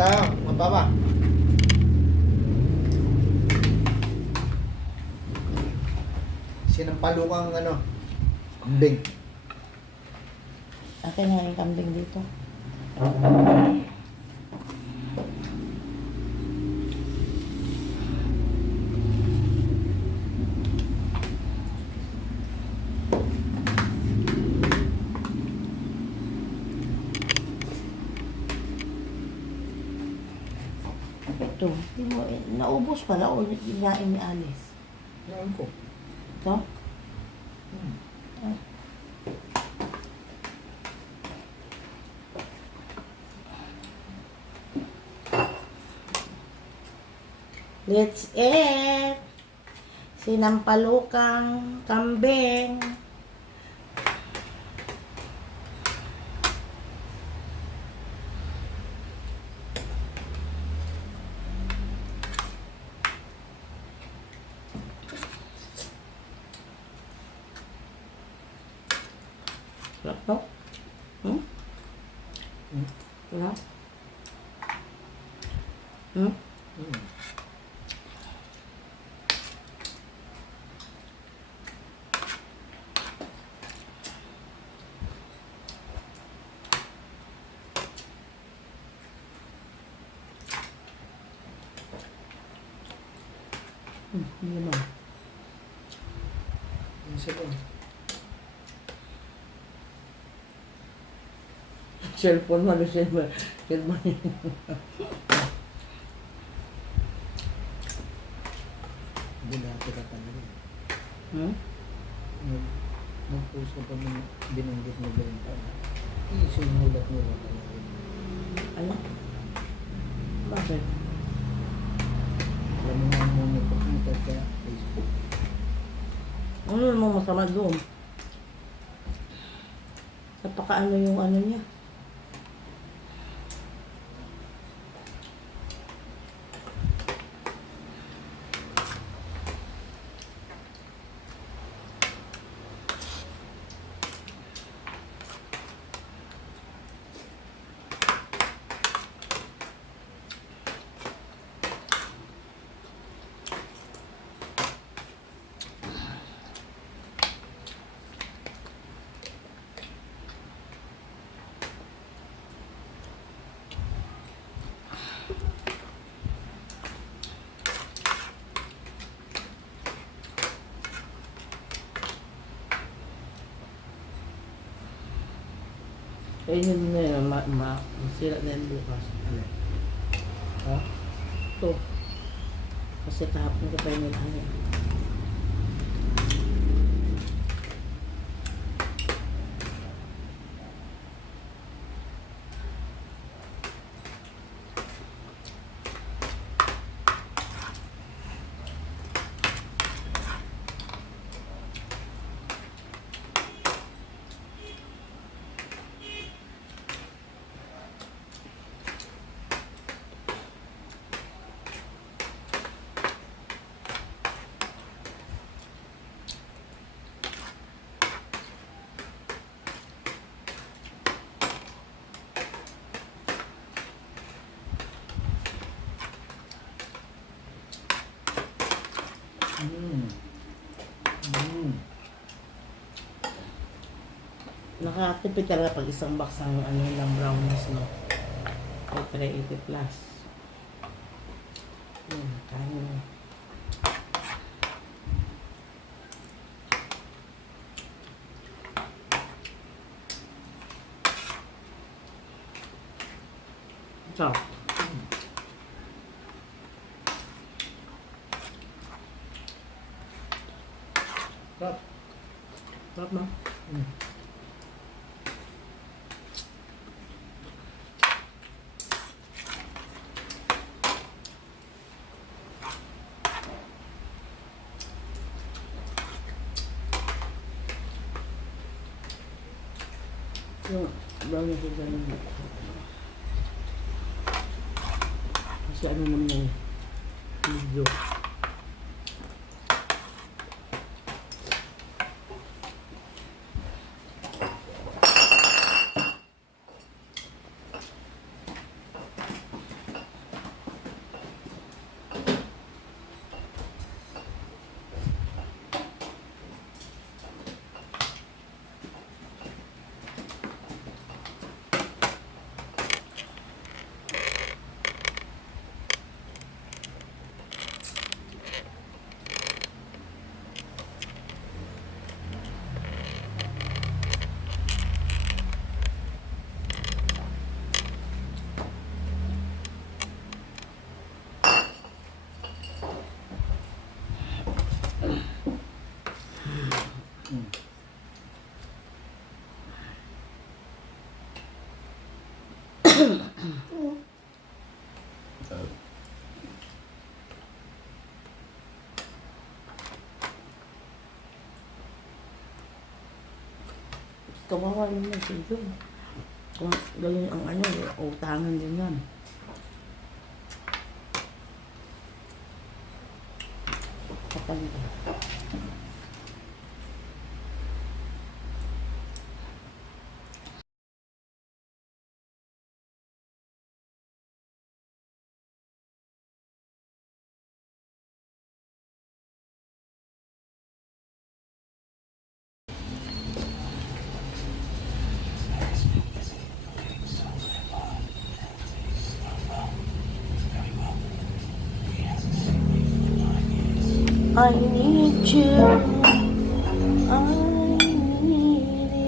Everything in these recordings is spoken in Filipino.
tayo, mga papa. Sinampalukang ano, kambing. Akin nga yung kambing dito. Ito, naubos pala o inain ni Alice. Naan ko. Ito? Let's eat! Sinampalukang kambing. Sarap to? Sarap? Hindi naman. Isa po. Cellphone mo, cellphone. Binatira ka na rin. Hmm? Nag-post ka pa ng binanggit mo ba yung pala? Isinulat mo ba talaga? Ano? Bakit? Alam mo nga mo nagpapinta sa Facebook. Ano naman masama doon? Napakaano yung ano niya? Kainin na yun, masira na yan bukas. Ano? Ha? Ito. Kasi kahapon ko pa yun ano. Nakakatipid talaga pag isang box ang ano ng brownies, no? Ay, 380 plus. Kain mo. Sarap. Sarap. Sarap na. Yung brownies yung ganun. Kasi ano naman yung video. Kawawa naman si Jun. Kung galing ang ano, utangan din yan. Kapal ba? I need you. I need you.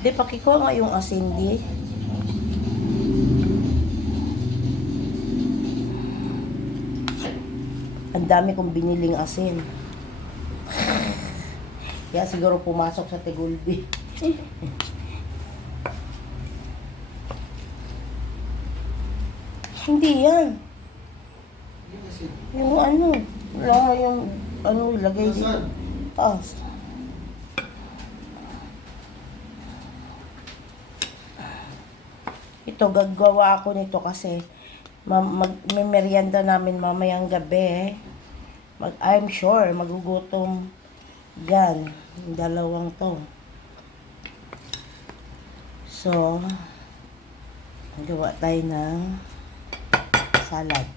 Di, pakikuha nga yung asin, di. Ang dami kong biniling asin. Kaya siguro pumasok sa Tegulbi. Hindi yan. Yung asin. Yung ano, wala nga yung ano ilagay dito. Nasaan? Taas. Ito, gagawa ako nito kasi may merienda namin mamayang gabi. I'm sure magugutom yan. Yung dalawang to. So, gawa tayo ng salad.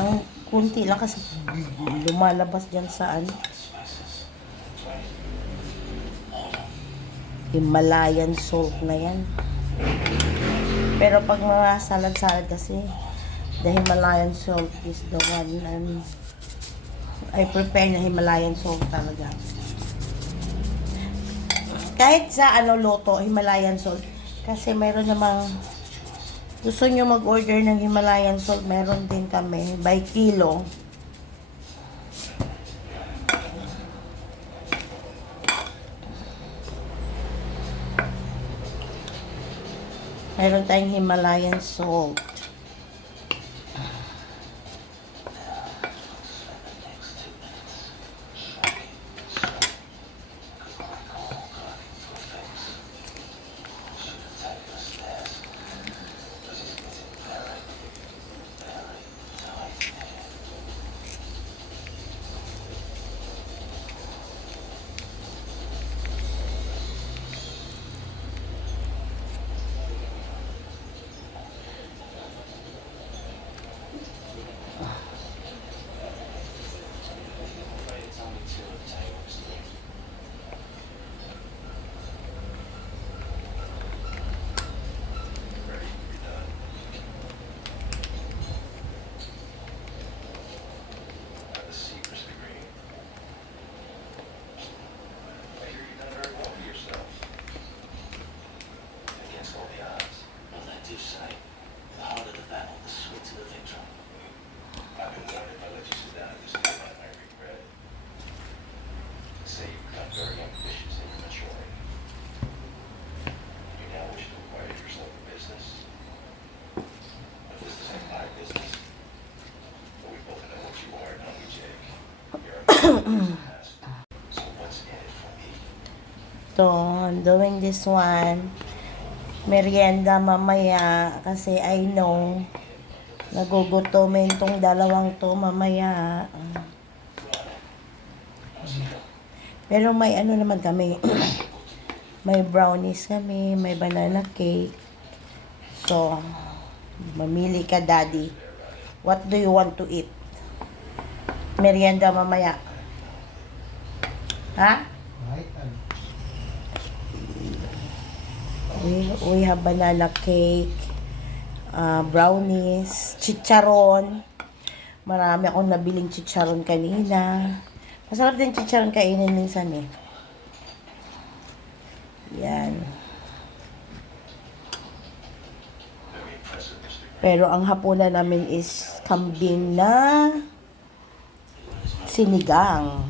Ang kunti lang kasi lumalabas dyan sa ano. Himalayan salt na yan. Pero pag mga salad-salad kasi, the Himalayan salt is the one I prepare na Himalayan salt talaga. Kahit sa ano loto, Himalayan salt. Kasi mayroon namang gusto nyo mag-order ng Himalayan salt, meron din kami by kilo. Meron tayong Himalayan salt. So, I'm doing this one. merienda mamaya kasi I know nagugutomin tong dalawang to mamaya. Pero may ano naman kami. May brownies kami, may banana cake. So, mamili ka, Daddy. What do you want to eat? Merienda mamaya. Ha? Kahit ano. We have banana cake, brownies, chicharon. Marami akong nabiling chicharon kanina. Masarap din chicharon kainin minsan eh. Yan. Pero ang hapunan namin is kambing na sinigang.